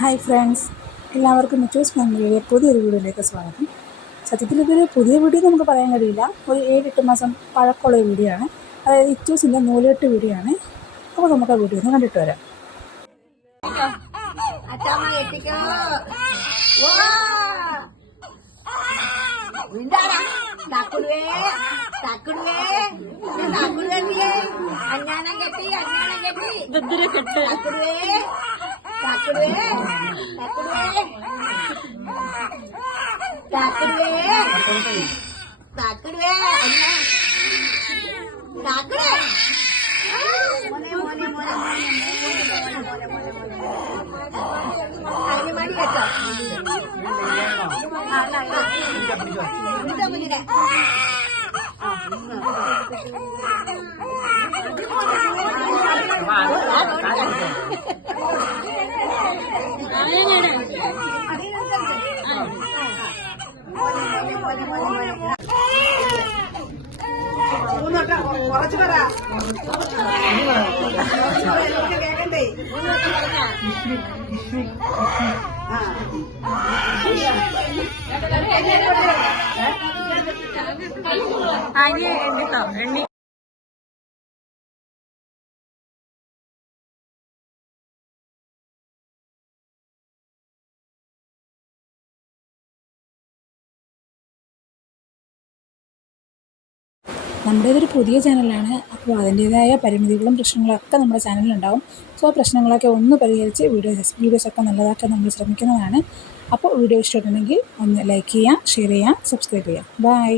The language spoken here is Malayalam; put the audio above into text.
ഹായ് ഫ്രണ്ട്സ്, എല്ലാവർക്കും മിച്ചൂസ് ഫാമിലിയുടെ പുതിയൊരു വീഡിയോയിലേക്ക് സ്വാഗതം. സത്യത്തിൽ ഇതൊരു പുതിയ വീഡിയോ നമുക്ക് പറയാൻ കഴിയില്ല. ഒരു 7-8 മാസം പഴക്കമുള്ള വീഡിയോ ആണ്. അതായത് ഇച്ചൂസിൻ്റെ നൂലെട്ട് വീഡിയോ ആണ്. അപ്പോൾ നമുക്ക് ആ വീഡിയോ ഒന്ന് കണ്ടിട്ട് വരാം. കുറച്ച് പറ കേക്കണ്ടേ? എണ്ണി നമ്മുടേതൊരു പുതിയ ചാനലാണ്. അപ്പോൾ അതിൻ്റേതായ പരിമിതികളും പ്രശ്നങ്ങളൊക്കെ നമ്മുടെ ചാനലിലുണ്ടാവും. സോ ആ പ്രശ്നങ്ങളൊക്കെ ഒന്ന് പരിഹരിച്ച് വീഡിയോസൊക്കെ നല്ലതാക്കാൻ നമ്മൾ ശ്രമിക്കുന്നതാണ്. അപ്പോൾ വീഡിയോ ഇഷ്ടപ്പെട്ടുണ്ടെങ്കിൽ ഒന്ന് ലൈക്ക് ചെയ്യുക, ഷെയർ ചെയ്യുക, സബ്സ്ക്രൈബ് ചെയ്യുക. ബൈ.